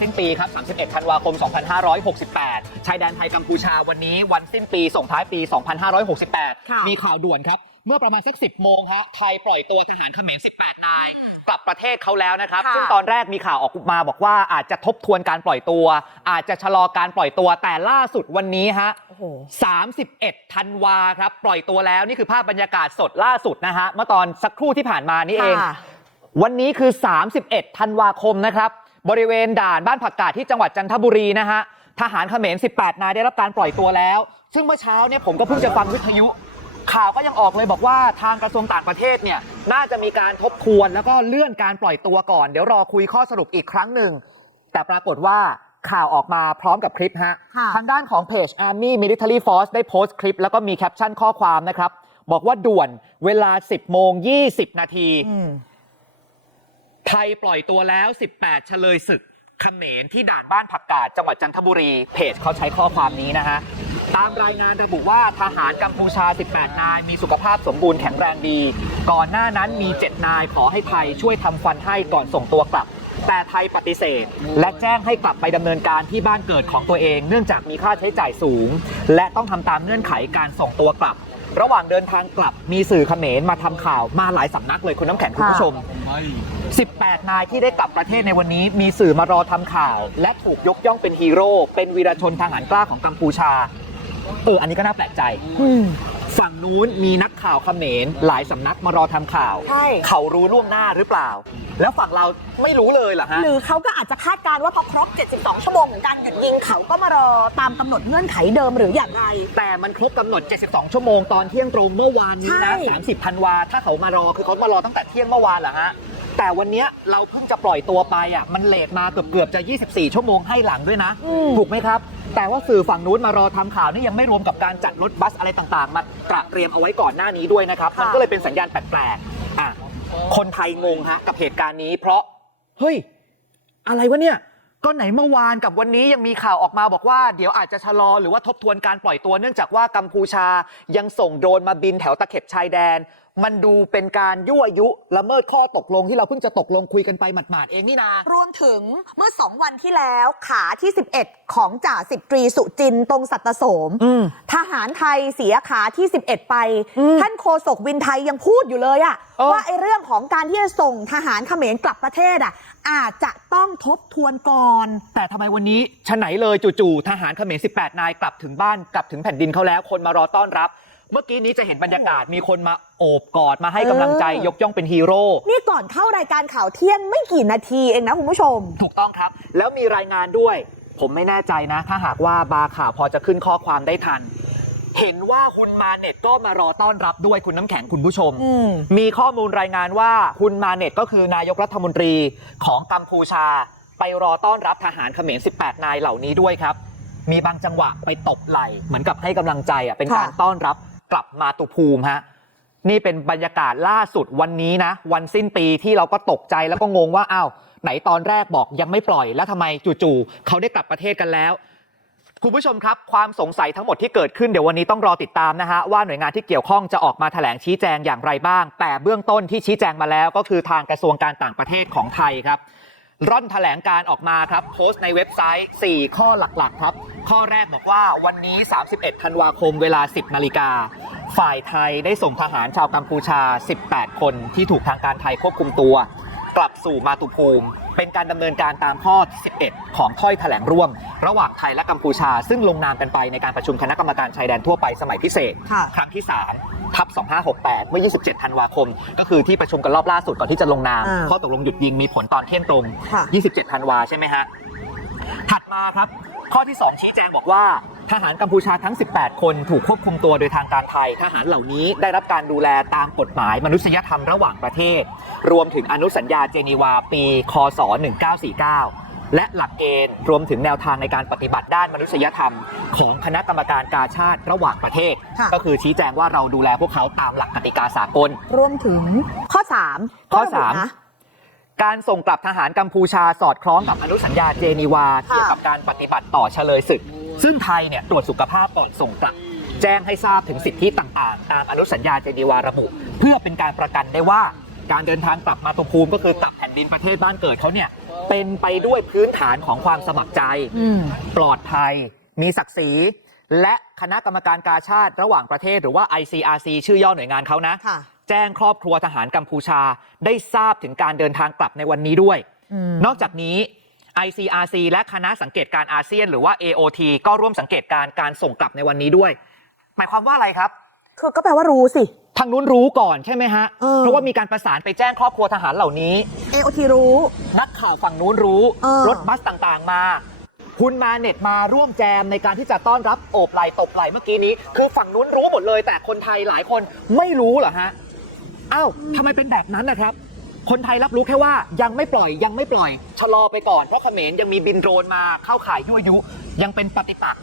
สิ้นปีครับ 31 ธันวาคม 2568 ชายแดนไทยกัมพูชาวันนี้วันสิ้นปีส่งท้ายปีค่ะ2568 มีข่าวด่วนครับ เมื่อประมาณสัก 10 โมงฮะไทยปล่อยตัวทหารเขมร 18 นาย กลับประเทศเขาแล้วนะครับค่ะซึ่งตอนแรกมีข่าวออกมาบอกว่าอาจจะทบทวนการปล่อยตัว อาจจะชะลอการปล่อยตัวแต่ล่าสุดวันนี้ฮะโอ้โห31 ธันวาครับปล่อยตัวแล้วนี่คือภาพบรรยากาศสดล่าสุดนะฮะเมื่อตอนสักครู่ที่ผ่านมานี่เองค่ะวันนี้คือ 31 ธันวาคมนะครับ บริเวณด่านบ้านผักกาดที่จังหวัดจันทบุรีนะฮะทหารเขมร 18 นายได้รับการปล่อยตัวแล้ว ซึ่งเมื่อเช้าเนี่ยผมก็เพิ่งจะฟังวิทยุ ข่าวก็ยังออกเลยบอกว่าทางกระทรวงต่างประเทศเนี่ยน่าจะมีการทบทวนแล้วก็เลื่อนการปล่อยตัวก่อน เดี๋ยวรอคุยข้อสรุปอีกครั้งหนึ่ง แต่ปรากฏว่าข่าวออกมาพร้อมกับคลิปฮะค่ะทางด้านของเพจ Army Military Force ได้โพสต์คลิป แล้วก็มีแคปชั่นข้อความนะครับ บอกว่าด่วนเวลา 10 โมง 20 นาทีอืม ไทยปล่อยตัวแล้ว 18 เฉลยศึกเขมรที่ด่านบ้านผักกาดจังหวัดจันทบุรี เพจเขาใช้ข้อความนี้นะฮะ ตามรายงานระบุว่าทหารกัมพูชา 18 นาย มีสุขภาพสมบูรณ์แข็งแรงดี ก่อนหน้านั้นมี 7 นายขอให้ไทยช่วยทำฟันให้ก่อนส่งตัวกลับ แต่ไทยปฏิเสธ และแจ้งให้กลับไปดำเนินการที่บ้านเกิดของตัวเอง เนื่องจากมีค่าใช้จ่ายสูง และต้องทำตามเงื่อนไขการส่งตัวกลับ ระหว่างเดินทางกลับมีสื่อเขมรมาทำข่าวมาหลายสำนักเลยคุณน้ำแข็งคุณผู้ชม 18 นายที่ได้กลับประเทศในวันนี้ มีสื่อมารอทำข่าว และถูกยกย่องเป็นฮีโร่เป็นวีรชนทหารกล้าของกัมพูชาเอออันนี้ก็น่าแปลกใจอืม ฝั่งนู้นมีนักข่าวเขมรหลายสำนักมารอทำข่าว ใช่ เขารู้ล่วงหน้าหรือเปล่า แล้วฝั่งเราไม่รู้เลยเหรอฮะ หรือเขาก็อาจจะคาดการณ์ว่าพอครบ 72 ชั่วโมงเหมือนกันอย่างยิงเขาก็มารอตามกำหนดเงื่อนไขเดิมหรืออย่างไร แต่มันครบกำหนด 72 ชั่วโมงตอนเที่ยงตรงเมื่อวานนี้นะ ใช่ 30ธันวา ถ้าเขามารอคือเขามารอตั้งแต่เที่ยงเมื่อวานเหรอฮะ แต่วันเนี้ยเราเพิ่งจะปล่อยตัวไปอะ มันเลทมาเกือบเกือบๆจะ 24 ชั่วโมงให้หลังด้วยนะ อืม ถูกไหมครับ แต่ว่าสื่อฝั่งนู้นมารอทำข่าวนี่ยังไม่รวมกับการจัดรถบัสอะไรต่างๆ มาตระเตรียมเอาไว้ก่อนหน้านี้ด้วยนะครับ มันก็เลยเป็นสัญญาณแปลกๆอะคนไทยงงฮะกับเหตุการณ์นี้ เพราะเฮ้ยอะไรวะเนี่ยก็ไหนเมื่อวานกับวันนี้ยังมีข่าวออกมาบอกว่า เดี๋ยวอาจจะชะลอหรือว่าทบทวนการปล่อยตัวเนื่องจากว่ากัมพูชายังส่งโดรนมาบินแถวตะเข็บชายแดน มันดูเป็นการยั่วยุละเมิดข้อตกลงที่เราเพิ่งจะตกลงคุยกันไปหมาดๆเองนี่นารวมถึงเมื่อ2วันที่แล้วขาที่ 11 ของจ่าสิบตรีสุจินต์ตรงสัตโสม อืม ทหารไทยเสียขาที่ 11 ไป อืมท่านโฆษกวินไทยยังพูดอยู่เลยอะเออ ว่าไอ้เรื่องของการที่จะส่งทหารเขมรกลับประเทศอะอาจจะต้องทบทวนก่อน แต่ทำไมวันนี้ฉะไหนเลยจู่ๆทหารเขมร18 นายกลับถึงบ้านกลับถึงแผ่นดินเขาแล้ว คนมารอต้อนรับ เมื่อกี้นี้จะเห็นบรรยากาศมีคนมาโอบกอดมาให้กำลังใจเออยกย่องเป็นฮีโร่นี่ก่อนเข้ารายการข่าวเที่ยงไม่กี่นาทีเองนะคุณผู้ชม ถูกต้องครับ แล้วมีรายงานด้วย ผมไม่แน่ใจนะ ถ้าหากว่าบาร์ข่าวพอจะขึ้นข้อความได้ทัน เห็นว่าคุณมาเน็ตก็มารอต้อนรับด้วยคุณน้ำแข็งคุณผู้ชมอืมมีข้อมูลรายงานว่าคุณมาเน็ตก็คือนายกรัฐมนตรีของกัมพูชา ไปรอต้อนรับทหารเขมร 18 นายเหล่านี้ด้วยครับมีบางจังหวะไปตบไหล่เหมือนกับให้กำลังใจอะเป็นการค่ะต้อนรับ กลับมาตุภูมิฮะนี่เป็นบรรยากาศล่าสุดวันนี้นะ วันสิ้นปีที่เราก็ตกใจแล้วก็งงว่าอ้าวไหนตอนแรกบอกยังไม่ปล่อยแล้วทำไมจู่ๆเขาได้กลับประเทศกันแล้ว คุณผู้ชมครับ ความสงสัยทั้งหมดที่เกิดขึ้นเดี๋ยววันนี้ต้องรอติดตามนะฮะว่าหน่วยงานที่เกี่ยวข้องจะออกมาแถลงชี้แจงอย่างไรบ้าง แต่เบื้องต้นที่ชี้แจงมาแล้วก็คือทางกระทรวงการต่างประเทศของไทยครับ ร่อนแถลงการออกมาครับโพสต์ในเว็บไซต์ 4 ข้อหลักๆครับ ข้อแรกบอกว่าวันนี้ 31 ธันวาคมเวลา 10 นาฬิกา ฝ่ายไทยได้ส่งทหารชาวกัมพูชา 18 คนที่ถูกทางการไทยควบคุมตัว กลับสู่มาตุภูมิ เป็นการดำเนินการตามข้อ 11 ของถ้อยแถลงร่วม ระหว่างไทยและกัมพูชา ซึ่งลงนามกันไปในการประชุมคณะกรรมการชายแดนทั่วไปสมัยพิเศษค่ะครั้งที่ 3 ทับ2568 เมื่อ 27 ธันวาคม ก็คือที่ประชุมกันรอบล่าสุดก่อนที่จะลงนาม อ่าข้อตกลงหยุดยิงมีผลตอนเที่ยงตรง ค่ะ 27 ธันวาใช่ไหมฮะ ถัดมาครับ ข้อที่ 2 ชี้แจงบอกว่า ทหารกัมพูชาทั้ง 18 คนถูกควบคุมตัวโดยทางการไทย ทหารเหล่านี้ได้รับการดูแลตามกฎหมายมนุษยธรรมระหว่างประเทศ รวมถึงอนุสัญญาเจนีวาปี คศ 1949 และหลักเกณฑ์รวมถึงแนวทางในการปฏิบัติด้านมนุษยธรรม ของคณะกรรมการกาชาติระหว่างประเทศค่ะก็คือชี้แจงว่าเราดูแลพวกเขาตามหลักกติกาสากล รวมถึงข้อ 3 ข้อก็ระบุสามนะการส่งกลับทหารกัมพูชาสอดคล้องกับอนุสัญญาเจนีวาค่ะเกี่ยวกับการปฏิบัติต่อเฉลยศึก ซึ่งไทยเนี่ยตรวจสุขภาพก่อนส่งกลับ แจ้งให้ทราบถึงสิทธิต่างๆ ตามอนุสัญญาเจนีวาระบุ เพื่อเป็นการประกันได้ว่า การเดินทางกลับมาตุภูมิก็คือกลับแผ่นดินประเทศบ้านเกิดเขาเนี่ย เป็นไปด้วยพื้นฐานของความสมัครใจอืมปลอดภัย มีศักดิ์ศรี และคณะกรรมการกาชาติระหว่างประเทศหรือว่า ICRC ชื่อย่อหน่วยงานเขานะค่ะแจ้งครอบครัวทหารกัมพูชาได้ทราบถึงการเดินทางกลับในวันนี้ด้วยอืมนอกจากนี้ ICRC และคณะสังเกตการอาเซียน หรือว่า AOT ก็ร่วมสังเกตการการส่งกลับในวันนี้ด้วย หมายความว่าอะไรครับ คือก็แปลว่ารู้สิ ทางนู้นรู้ก่อนใช่ไหมฮะเออเพราะว่ามีการประสานไปแจ้งครอบครัวทหารเหล่านี้ AOT รู้ นักข่าวฝั่งนู้นรู้เออรถบัสต่างๆ มาคุณมาเน็ตมาร่วมแจมในการที่จะต้อนรับโอบไหล่ตบไหล่เมื่อกี้นี้ คือฝั่งนู้นรู้หมดเลย แต่คนไทยหลายคนไม่รู้เหรอฮะอ้าวทำไมเป็นแบบนั้นนะครับ คนไทยรับรู้แค่ว่ายังไม่ปล่อยยังไม่ปล่อย ชะลอไปก่อนเพราะเขมรยังมีบินโดรนมาเข้าข่ายยั่วยุ ยังเป็นปฏิปักษ์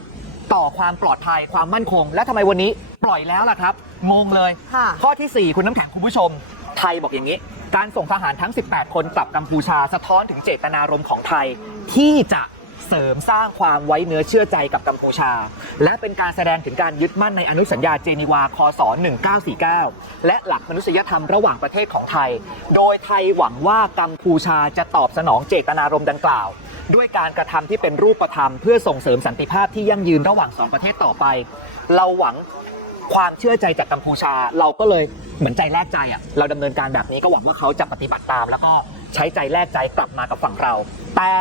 ต่อความปลอดภัยความมั่นคง และทำไมวันนี้ปล่อยแล้วล่ะครับ งงเลย ค่ะ ข้อทีสี่4 คุณน้ำแข็งคุณผู้ชม ไทยบอกอย่างนี้ การส่งทหารทั้ง 18 คนกลับกัมพูชาสะท้อนถึงเจตนารมณ์ของไทย ที่จะเสริมสร้างความไว้เนื้อเชื่อใจกับกัมพูชา และเป็นการแสดงถึงการยึดมั่นในอนุสัญญาเจนีวา คศ 1949 และหลักมนุษยธรรมระหว่างประเทศของไทย โดยไทยหวังว่ากัมพูชาจะตอบสนองเจตนารมณ์ดังกล่าว ด้วยการกระทำที่เป็นรูปธรรมเพื่อส่งเสริมสันติภาพที่ยั่งยืนระหว่างสองประเทศต่อไป เราหวังความเชื่อใจจากกัมพูชา เราก็เลยเหมือนใจแลกใจอะเราดำเนินการแบบนี้ก็หวังว่าเขาจะปฏิบัติตาม แล้วก็ใช้ใจแลกใจกลับมากับฝั่งเรา แต่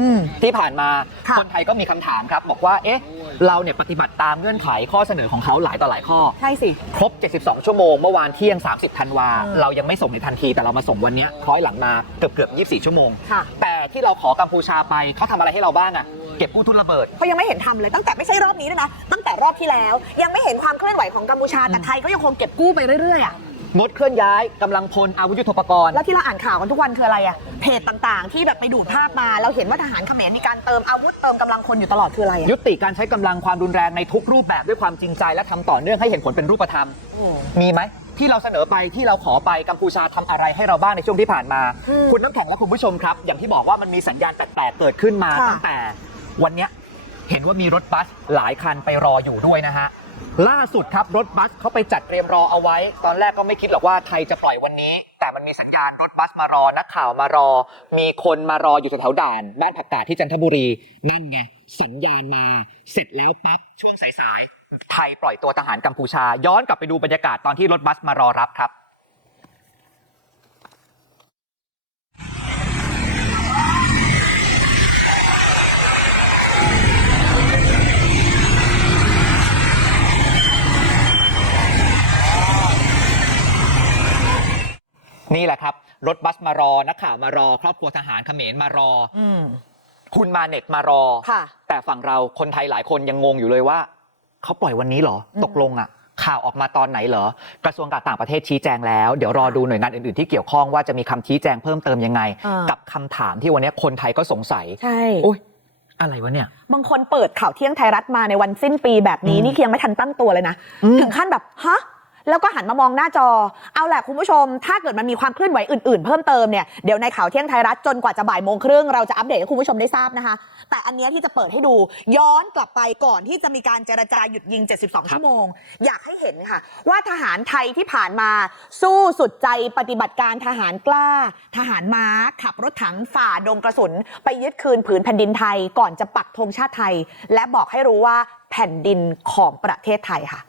อืมที่ผ่านมาค่ะคนไทยก็มีคำถามครับ บอกว่าเอ๊ะเราเนี่ยปฏิบัติตามเงื่อนไขข้อเสนอของเขาหลายต่อหลายข้อใช่สิครบ 72 ชั่วโมงเมื่อวานเที่ยง 30 ธันวาอืมเรายังไม่ส่งในทันทีแต่เรามาส่งวันเนี้ยคล้อยหลังมาเกือบเกือบ24 ชั่วโมงค่ะแต่ ที่เราขอกัมพูชาไปเขาทำอะไรให้เราบ้างอะเก็บกู้ทุนระเบิด เขายังไม่เห็นทำเลยตั้งแต่ไม่ใช่รอบนี้ด้วยนะตั้งแต่รอบที่แล้ว ยังไม่เห็นความเคลื่อนไหวของกัมพูชาแต่ไทยก็ยังคงเก็บกู้ไปเรื่อยๆอะงดเคลื่อนย้ายกำลังพลอาวุธยุทโธปกรณ์ แล้วที่เราอ่านข่าวกันทุกวันคืออะไรอะเพจต่างๆ ที่แบบไปดูดภาพมา เราเห็นว่าทหารเขมรมีการเติมอาวุธเติมกำลังคนอยู่ตลอดคืออะไรอะยุติการใช้กำลังความรุนแรงในทุกรูปแบบด้วยความจริงใจและทำต่อเนื่องให้เห็นผลเป็นรูปธรรม มีไหม ที่เราเสนอไปที่เราขอไปกัมพูชาทำอะไรให้เราบ้างในช่วงที่ผ่านมา อืมคุณน้ำแข็งและคุณผู้ชมครับ อย่างที่บอกว่ามันมีสัญญาณแปลกๆเกิดขึ้นมาค่ะ ตั้งแต่วันเนี้ยเห็นว่ามีรถบัสหลายคันไปรออยู่ด้วยนะฮะ ล่าสุดครับรถบัสเขาไปจัดเตรียมรอเอาไว้ ตอนแรกก็ไม่คิดหรอกว่าไทยจะปล่อยวันนี้ แต่มันมีสัญญาณรถบัสมารอนักข่าวมารอ มีคนมารออยู่แถวด่านบ้านผักกาดที่จันทบุรีนั่นไงสัญญาณมาเสร็จแล้วปั๊บช่วงสายๆไทยปล่อยตัวทหารกัมพูชา ย้อนกลับไปดูบรรยากาศตอนที่รถบัสมารอรับครับ นี่แหละครับ รถบัสมารอ นักข่าวมารอ ครอบครัวทหารเขมรมารออืมคุณมาเน็ตมารอค่ะแต่ฝั่งเราคนไทยหลายคนยังงงอยู่เลยว่า เขาปล่อยวันนี้เหรออืมตกลงอะ ข่าวออกมาตอนไหนเหรอ กระทรวงการต่างประเทศชี้แจงแล้ว เดี๋ยวรอดูหน่วยงานอื่นๆที่เกี่ยวข้องว่าจะมีคำชี้แจงเพิ่มเติมยังไงอ่ากักับคำถามที่วันนี้คนไทยก็สงสัยใช่โอ๊ยอะไรวะเนี่ย บางคนเปิดข่าวเที่ยงไทยรัฐมาในวันสิ้นปีแบบนี้อืมนี่คือยังไม่ทันตั้งตัวเลยนะอืมถึงขั้นแบบ ฮะ แล้วก็หันมามองหน้าจอเอาแหละคุณผู้ชม ถ้าเกิดมันมีความเคลื่อนไหวอื่นๆเพิ่มเติมเนี่ยเดี๋ยวในข่าวเที่ยงไทยรัฐจนกว่าจะบ่ายโมงครึ่งเราจะอัปเดตให้คุณผู้ชมได้ทราบนะคะ แต่อันนี้ที่จะเปิดให้ดูย้อนกลับไปก่อนที่จะมีการเจรจาหยุดยิง 72 ชั่วโมง อยากให้เห็นค่ะ ว่าทหารไทยที่ผ่านมาสู้สุดใจปฏิบัติการทหารกล้า ทหารม้าขับรถถังฝ่าดงกระสุน ไปยึดคืนผืนแผ่นดินไทยก่อนจะปักธงชาติไทย และบอกให้รู้ว่าแผ่นดินของประเทศไทยค่ะ